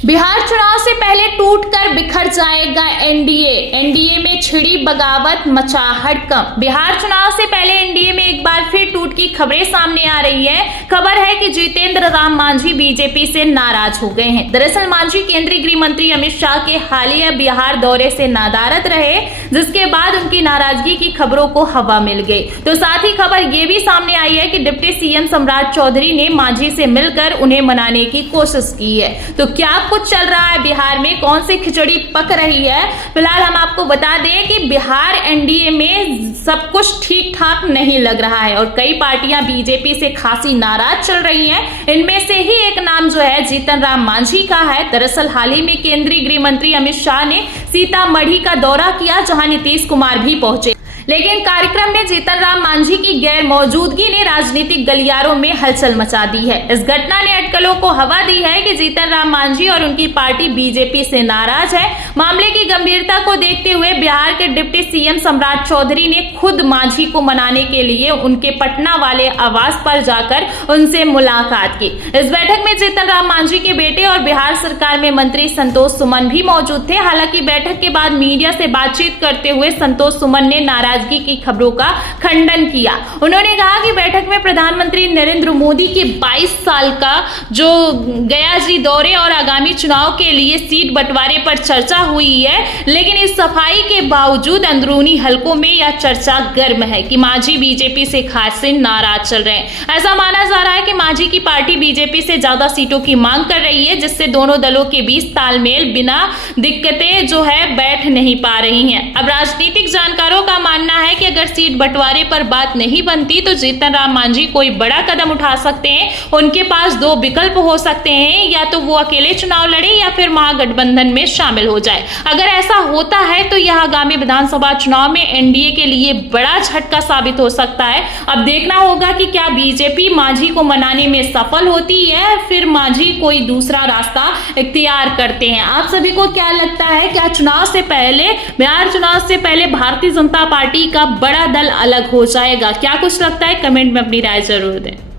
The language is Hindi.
बिहार चुनाव से पहले टूटकर बिखर जाएगा एनडीए। एनडीए में छिड़ी बगावत, मचा हड़कंप। बिहार चुनाव से पहले एनडीए में एक बार फिर टूट की खबरें सामने आ रही है। खबर है कि जितेंद्र राम मांझी बीजेपी से नाराज हो गए हैं। दरअसल मांझी केंद्रीय गृह मंत्री अमित शाह के हालिया बिहार दौरे से नादारद रहे, जिसके बाद उनकी नाराजगी की खबरों को हवा मिल गई। तो साथ ही खबर ये भी सामने आई है कि डिप्टी सीएम सम्राट चौधरी ने मांझी से मिलकर उन्हें मनाने की कोशिश की है। तो क्या कुछ चल रहा है बिहार में, कौन सी खिचड़ी पक रही है? फिलहाल हम आपको बता दें कि बिहार एनडीए में सब कुछ ठीक ठाक नहीं लग रहा है और कई पार्टियां बीजेपी से खासी नाराज चल रही हैं। इनमें से ही एक नाम जो है जीतन राम मांझी का है। दरअसल हाल ही में केंद्रीय गृह मंत्री अमित शाह ने सीतामढ़ी का दौरा किया, जहां नीतीश कुमार भी पहुंचे, लेकिन कार्यक्रम में जीतन राम मांझी की गैर मौजूदगी ने राजनीतिक गलियारों में हलचल मचा दी है। इस घटना ने अटकलों को हवा दी है कि जीतन राम मांझी और उनकी पार्टी बीजेपी से नाराज है। मामले की गंभीरता को देखते हुए बिहार के डिप्टी सीएम सम्राट चौधरी ने खुद मांझी को मनाने के लिए उनके पटना वाले आवास पर जाकर उनसे मुलाकात की। इस बैठक में जीतन राम मांझी के बेटे और बिहार सरकार में मंत्री संतोष सुमन भी मौजूद थे। हालांकि बैठक के बाद मीडिया से बातचीत करते हुए संतोष सुमन ने नाराजगी की खबरों का खंडन किया। उन्होंने कहा कि बैठक में प्रधानमंत्री नरेंद्र मोदी के 22 साल का जो गया जी दौरे और आगामी चुनाव के लिए सीट बंटवारे पर चर्चा हुई है, लेकिन इस सफाई के बावजूद अंदरूनी हलकों में यह चर्चा गर्म है कि मांझी बीजेपी से खासे नाराज चल रहे हैं। ऐसा माना जा रहा है कि मांझी की पार्टी बीजेपी से ज्यादा सीटों की मांग कर रही है, जिससे दोनों दलों के बीच तालमेल बिना दिक्कतें जो है बैठ नहीं पा रही हैं। अब राजनीतिक जानकारों का मानना है कि अगर सीट बंटवारे पर बात नहीं बनती तो जीतन राम मांझी कोई बड़ा कदम उठा सकते हैं। उनके पास दो विकल्प हो सकते हैं, या तो वो अकेले चुनाव लड़े या फिर महागठबंधन में शामिल हो जाए। अगर ऐसा होता है तो यह आगामी विधानसभा चुनाव में एनडीए के लिए बड़ा झटका साबित हो सकता है। अब देखना होगा कि क्या बीजेपी मांझी को मनाने में सफल होती है, फिर मांझी कोई दूसरा रास्ता इख्तियार करते हैं। आप सभी को क्या लगता है, क्या चुनाव से पहले, बिहार चुनाव से पहले भारतीय जनता पार्टी का बड़ा दल अलग हो जाएगा? क्या कुछ लगता है, कमेंट में अपनी राय जरूर दें।